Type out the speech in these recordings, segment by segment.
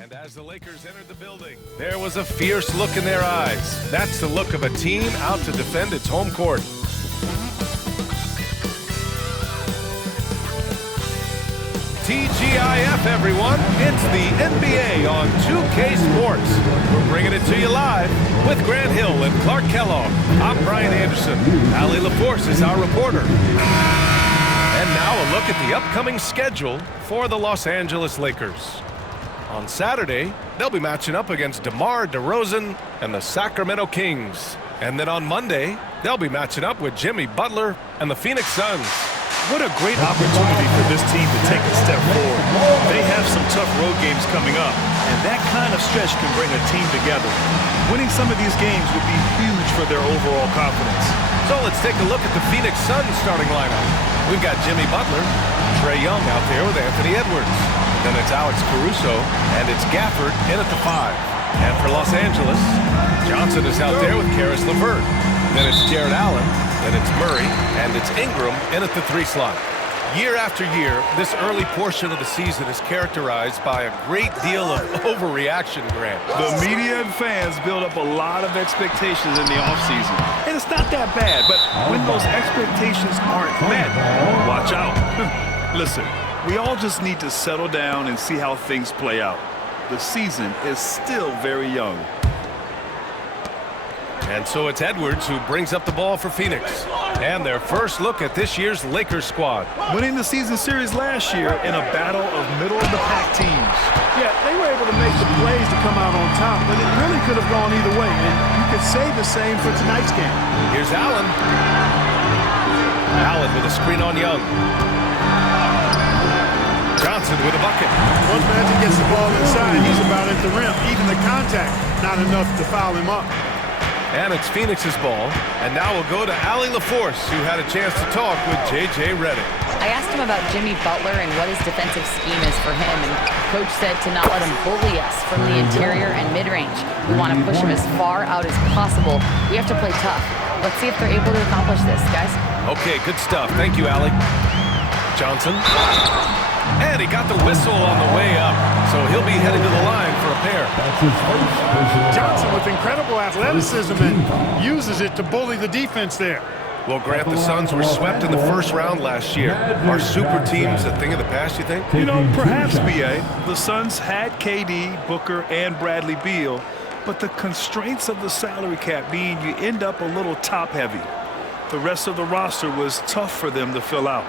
And as the Lakers entered the building, there was a fierce look in their eyes. That's the look of a team out to defend its home court. TGIF, everyone. It's the NBA on 2K Sports. We're bringing it to you live with Grant Hill and Clark Kellogg. I'm Brian Anderson. Allie LaForce is our reporter. And now a look at the upcoming schedule for the Los Angeles Lakers. On Saturday, they'll be matching up against DeMar DeRozan and the Sacramento Kings. And then on Monday, they'll be matching up with Jimmy Butler and the Phoenix Suns. What a great opportunity for this team to take a step forward. They have some tough road games coming up, and that kind of stretch can bring a team together. Winning some of these games would be huge for their overall confidence. So let's take a look at the Phoenix Suns starting lineup. We've got Jimmy Butler, Trae Young out there with Anthony Edwards. Then it's Alex Caruso, and it's Gafford in at the 5. And for Los Angeles, Johnson is out there with Caris LeVert. Then it's Jared Allen, then it's Murray, and it's Ingram in at the 3 slot. Year after year, this early portion of the season is characterized by a great deal of overreaction, Grant. The media and fans build up a lot of expectations in the offseason. And it's not that bad, but when those expectations aren't met, watch out. Listen, we all just need to settle down and see how things play out. The season is still very young. And so it's Edwards who brings up the ball for Phoenix. And their first look at this year's Lakers squad. Winning the season series last year in a battle of middle-of-the-pack teams. Yeah, they were able to make the plays to come out on top, but it really could have gone either way. And you could say the same for tonight's game. Here's Allen. Allen with a screen on Young. Johnson with a bucket. Once Magic gets the ball inside, he's about at the rim. Even the contact, not enough to foul him up. And it's Phoenix's ball. And now we'll go to Allie LaForce, who had a chance to talk with J.J. Redick. I asked him about Jimmy Butler and what his defensive scheme is for him, and Coach said to not let him bully us from the interior and mid-range. We want to push him as far out as possible. We have to play tough. Let's see if they're able to accomplish this, guys. Okay, good stuff. Thank you, Allie. Johnson. And he got the whistle on the way up, so he'll be heading to the line for a pair. Johnson with incredible athleticism and uses it to bully the defense there. Well, Grant, the Suns were swept in the first round last year. Are super teams a thing of the past, you think? You know, perhaps, B.A. The Suns had KD, Booker, and Bradley Beal, but the constraints of the salary cap mean you end up a little top-heavy. The rest of the roster was tough for them to fill out.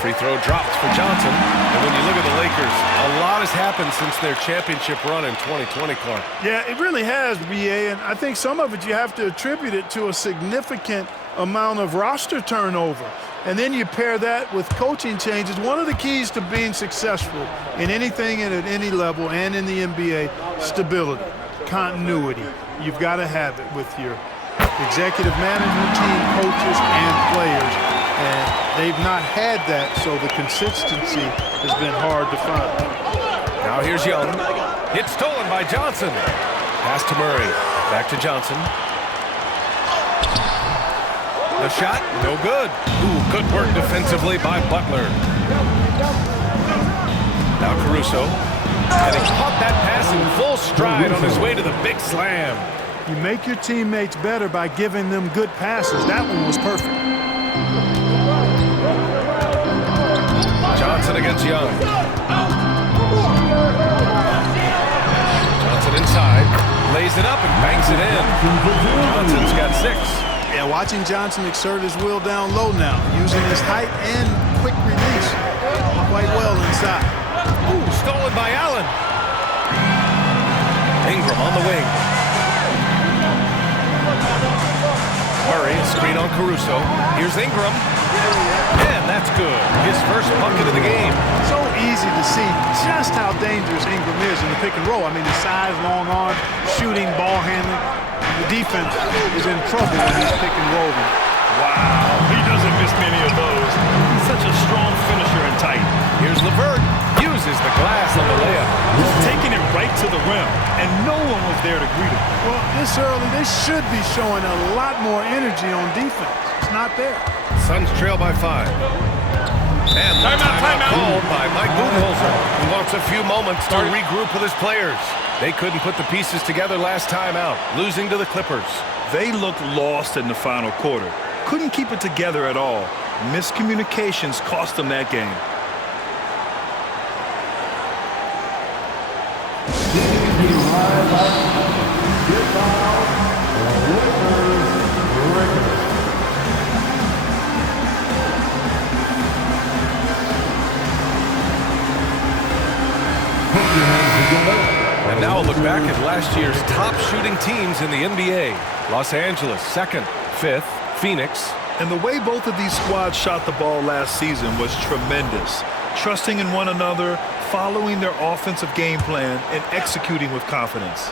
Free throw dropped for Johnson. And when you look at the Lakers, a lot has happened since their championship run in 2020, Clark. Yeah, it really has, B.A., and I think some of it you have to attribute it to a significant amount of roster turnover. And then you pair that with coaching changes. One of the keys to being successful in anything and at any level and in the NBA, stability, continuity. You've got to have it with your executive management team, coaches, and players. And they've not had that, so the consistency has been hard to find. Now here's Young. It's stolen by Johnson. Pass to Murray. Back to Johnson. The shot, no good. Ooh, good work defensively by Butler. Now Caruso. And he caught that pass in full stride on his way to the big slam. You make your teammates better by giving them good passes. That one was perfect. Johnson against Young. Johnson inside, lays it up and bangs it in. Johnson's got 6. Yeah, watching Johnson exert his will down low now, using his height and quick release quite well inside. Ooh, stolen by Allen. Ingram on the wing. Murray, screen on Caruso. Here's Ingram. And that's good. His first bucket of the game. So easy to see just how dangerous Ingram is in the pick and roll. I mean, the size, long arm, shooting, ball handling. The defense is in trouble when he's pick and rolling. Wow, he doesn't miss many of those. He's such a strong finisher and tight. Here's LeVert. Uses the glass on the layup. He's taking it right to the rim, and no one was there to greet him. Well, this early, they should be showing a lot more energy on defense. It's not there. Suns trail by 5. And the timeout called by Mike Budenholzer, who wants a few moments to regroup with his players. They couldn't put the pieces together last time out, losing to the Clippers. They looked lost in the final quarter. Couldn't keep it together at all. Miscommunications cost them that game. And now we'll look back at last year's top shooting teams in the NBA. Los Angeles, 2nd, 5th, Phoenix. And the way both of these squads shot the ball last season was tremendous. Trusting in one another, following their offensive game plan, and executing with confidence.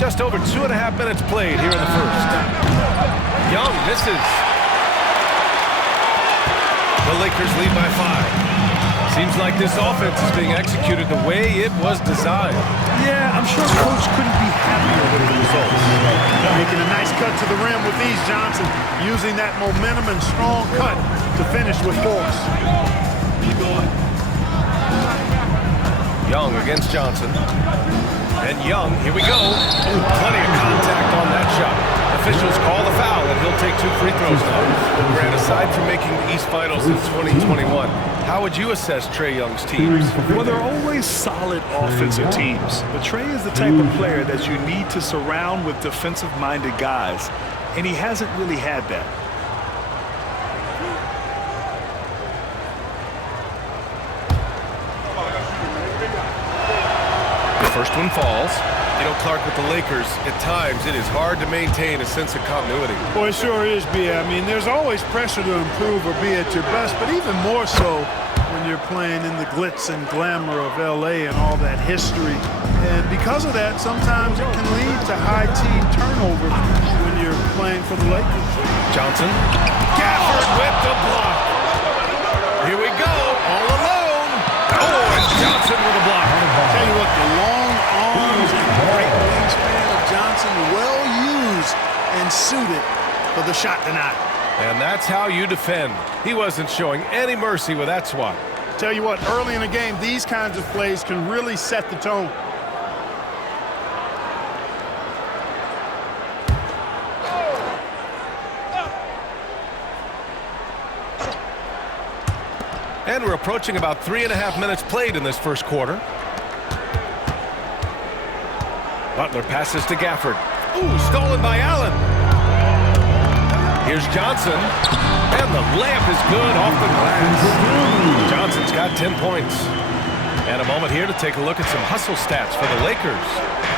Just over 2.5 minutes played here in the first. Young misses. The Lakers lead by 5. Seems like this offense is being executed the way it was designed. Yeah, I'm sure Coach couldn't be happier with the results. Making a nice cut to the rim with ease, Johnson. Using that momentum and strong cut to finish with force. Young against Johnson. And Young, here we go. Ooh, plenty of contact on that shot. Officials call the foul, and he'll take 2 free throws now. Grant, aside from making the East Finals in 2021, how would you assess Trae Young's teams? Well, they're always solid offensive teams. But Trae is the type of player that you need to surround with defensive-minded guys, and he hasn't really had that. The first one falls. You know, Clark, with the Lakers, at times it is hard to maintain a sense of continuity. Boy, it sure is, B. I mean, there's always pressure to improve or be at your best, but even more so when you're playing in the glitz and glamour of L.A. and all that history. And because of that, sometimes it can lead to high team turnover when you're playing for the Lakers. Johnson. Gafford with the block. Here we go, all alone. Oh, and Johnson with a block. Tell you what, the long arms and great wingspan of Johnson, well used and suited for the shot tonight. And that's how you defend. He wasn't showing any mercy with that swat. Tell you what, early in the game, these kinds of plays can really set the tone. And we're approaching about 3.5 minutes played in this first quarter. Butler passes to Gafford. Ooh, stolen by Allen. Here's Johnson. And the layup is good off the glass. Johnson's got 10 points. And a moment here to take a look at some hustle stats for the Lakers.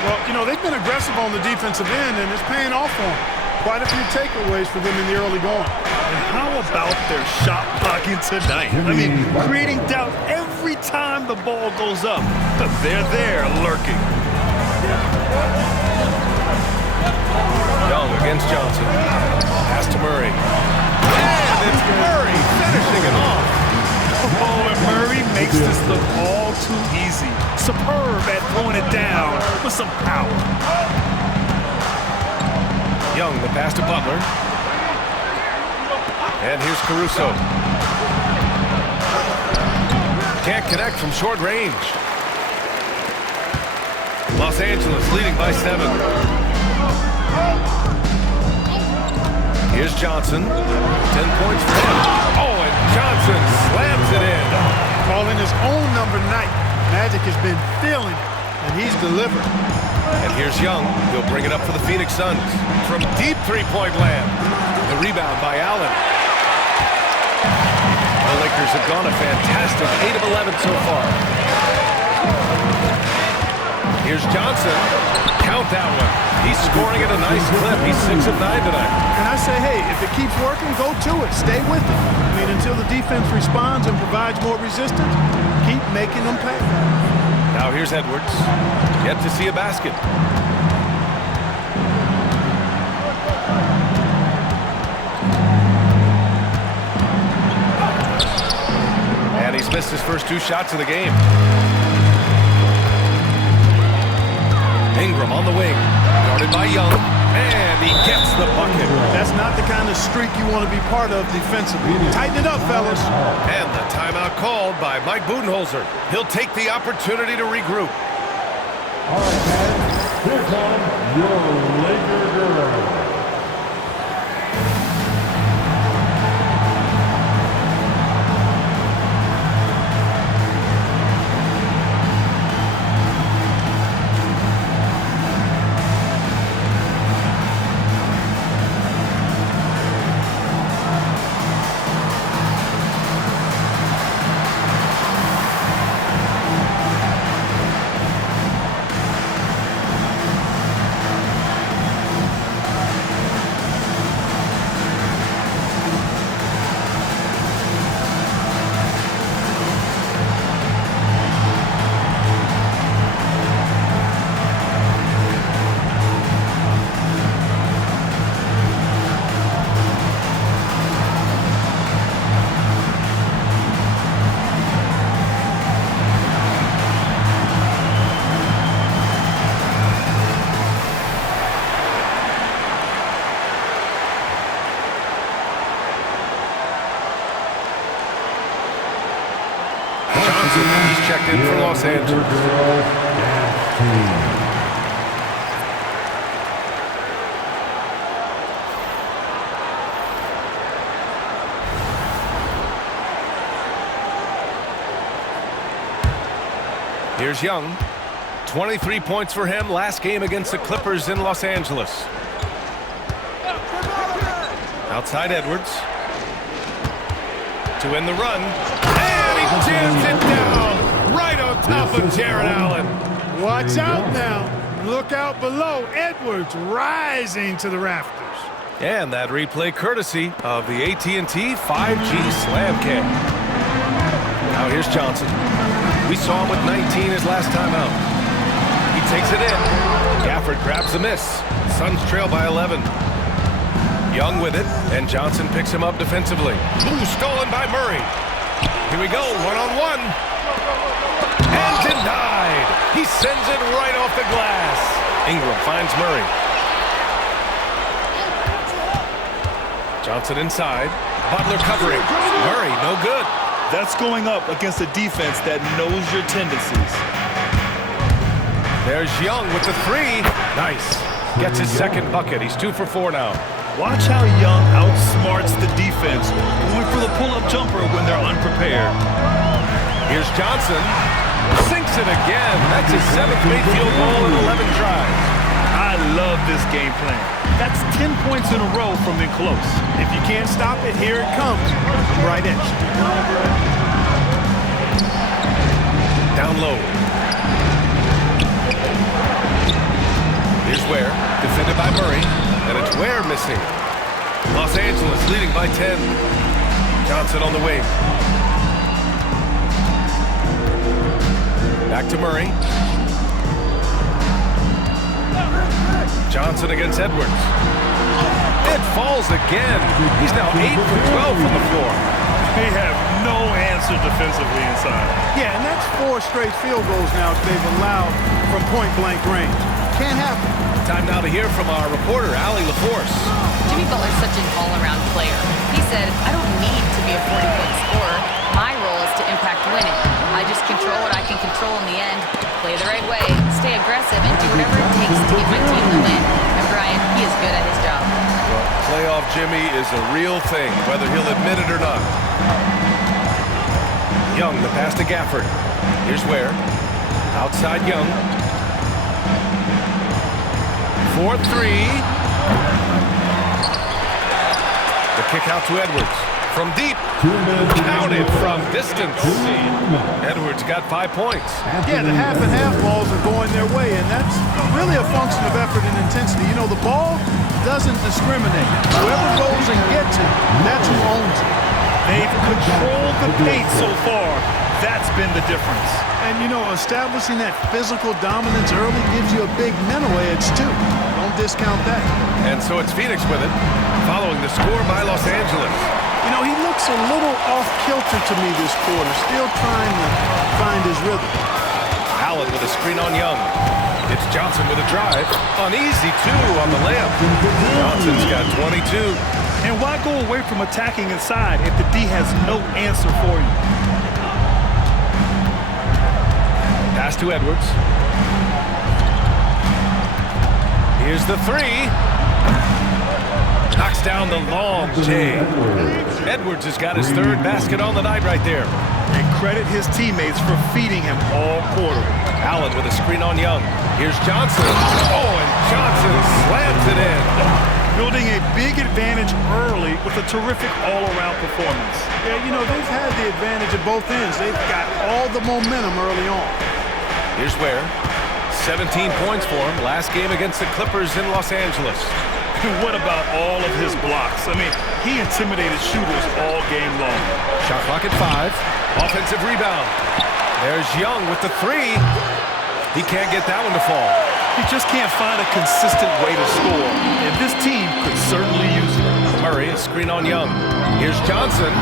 Well, you know, they've been aggressive on the defensive end, and it's paying off for them. Quite a few takeaways for them in the early going. And how about their shot blocking tonight? I mean, creating doubt every time the ball goes up. But they're there lurking. Young against Johnson. Pass to Murray. And it's Murray finishing it off. Oh, and Murray makes this look all too easy. Superb at throwing it down with some power. Young, the pass to Butler. And here's Caruso. Can't connect from short range. Los Angeles leading by 7. Here's Johnson. 10 points for him. Oh, and Johnson slams it in. Calling his own number night. Magic has been feeling it, and he's delivered. And here's Young. He'll bring it up for the Phoenix Suns. From deep three-point land. The rebound by Allen. The Lakers have gone a fantastic 8 of 11 so far. Here's Johnson. Count that one. He's scoring at a nice clip. He's 6 of 9 tonight. And I say, hey, if it keeps working, go to it. Stay with it. I mean, until the defense responds and provides more resistance, keep making them pay. Now here's Edwards. Yet to see a basket. And he's missed his first 2 shots of the game. Ingram on the wing. Guarded by Young. And And he gets the bucket. That's not the kind of streak you want to be part of defensively. Tighten it up, fellas. And the timeout called by Mike Budenholzer. He'll take the opportunity to regroup. All right, guys. Here comes your Laker girl. He's checked in for Los Angeles. Here's Young. 23 points for him last game against the Clippers in Los Angeles. Outside Edwards. To end the run. And he jams it down right on top of Jarrett Allen. Watch out now. Look out below. Edwards rising to the rafters. And that replay courtesy of the AT&T 5G Slam Cam. Now here's Johnson. We saw him with 19 his last time out. He takes it in. Gafford grabs the miss. Suns trail by 11. Young with it, and Johnson picks him up defensively. Ooh, stolen by Murray. Here we go, one-on-one. And denied. He sends it right off the glass. Ingram finds Murray. Johnson inside. Butler covering. Murray, no good. That's going up against a defense that knows your tendencies. There's Young with the three. Nice. Gets his second bucket. He's 2 for 4 now. Watch how Young outsmarts the defense, going for the pull-up jumper when they're unprepared. Here's Johnson. Sinks it again. That's his 7th made field goal in 11 tries. I love this game plan. That's 10 points in a row from in close. If you can't stop it, here it comes. Right edge. Down low. Here's Ware, defended by Murray. And it's Ware missing. Los Angeles leading by 10. Johnson on the wing. Back to Murray. Johnson against Edwards. It falls again. He's now 8 for 12 from the floor. They have no answer defensively inside. Yeah, and that's 4 straight field goals now they've allowed from point-blank range. Can't happen. Time now to hear from our reporter, Allie LaForce. Jimmy Butler's such an all-around player. He said, I don't need to be a 40-point scorer. My role is to impact winning. I just control what I can control in the end, play the right way, stay aggressive, and do whatever it takes to get my team the win. And Brian, he is good at his job. Well, playoff Jimmy is a real thing, whether he'll admit it or not. Young, the pass to Gafford. Here's Ware. Outside Young. 4-3. The kick out to Edwards. From deep. Counted from distance. Edwards got 5 points. Yeah, the half and half balls are going their way, and that's really a function of effort and intensity. You know, the ball doesn't discriminate. Whoever goes and gets it, that's who owns it. They've controlled the pace so far. That's been the difference. And, you know, establishing that physical dominance early gives you a big mental edge, too. Don't discount that. And so it's Phoenix with it, following the score by Los Angeles. You know, he looks a little off-kilter to me this quarter, still trying to find his rhythm. Allen with a screen on Young. It's Johnson with a drive. An easy 2 on the layup. Johnson's got 22. And why go away from attacking inside if the D has no answer for you? Pass to Edwards. Here's the 3. Knocks down the long J. Edwards has got his 3rd basket on the night right there. And credit his teammates for feeding him all quarter. Allen with a screen on Young. Here's Johnson. Oh, and Johnson slams it in. Building a big advantage early with a terrific all-around performance. Yeah, you know, they've had the advantage at both ends. They've got all the momentum early on. Here's Ware. 17 points for him last game against the Clippers in Los Angeles. And what about all of his blocks? I mean, he intimidated shooters all game long. Shot clock at 5. Offensive rebound. There's Young with the 3. He can't get that one to fall. He just can't find a consistent way to score, and this team could certainly use it. Murray, a screen on Young. Here's Johnson.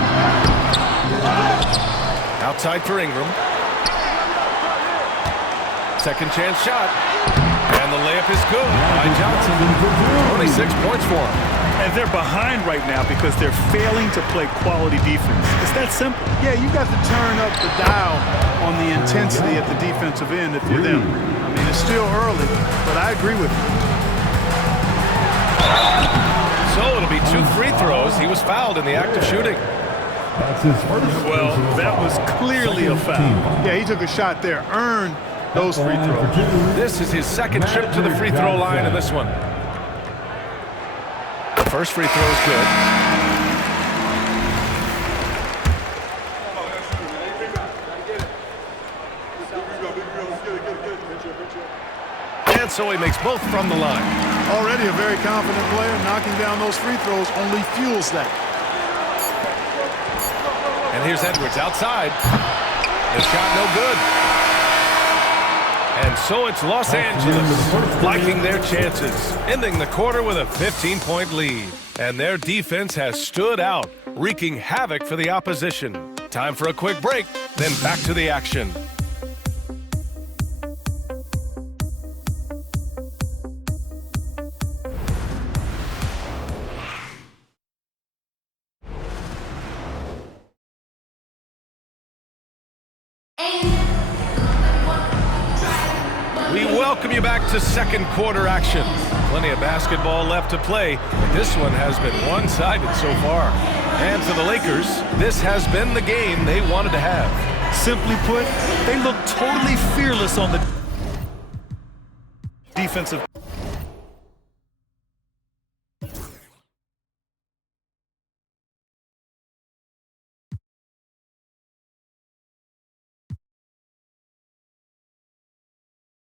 Outside for Ingram. Second chance shot. And the layup is good by Johnson. 26 points for him. And they're behind right now because they're failing to play quality defense. It's that simple. Yeah, you got to turn up the dial on the intensity at the defensive end if you're them. I mean, it's still early, but I agree with you. So it'll be 2 free throws. He was fouled in the act of shooting. That's his first. Well, that was clearly a foul. Yeah, he took a shot there, earned those free throws. This is his 2nd trip to the free throw line in this one. The first free throw is good. And so he makes both from the line. Already a very confident player. Knocking down those free throws only fuels that. And here's Edwards outside. The shot no good. And so it's Los Angeles liking their chances, ending the quarter with a 15-point lead. And their defense has stood out, wreaking havoc for the opposition. Time for a quick break, then back to the action. We welcome you back to second quarter action. Plenty of basketball left to play, but this one has been one-sided so far. And for the Lakers, this has been the game they wanted to have. Simply put, they look totally fearless on the defensive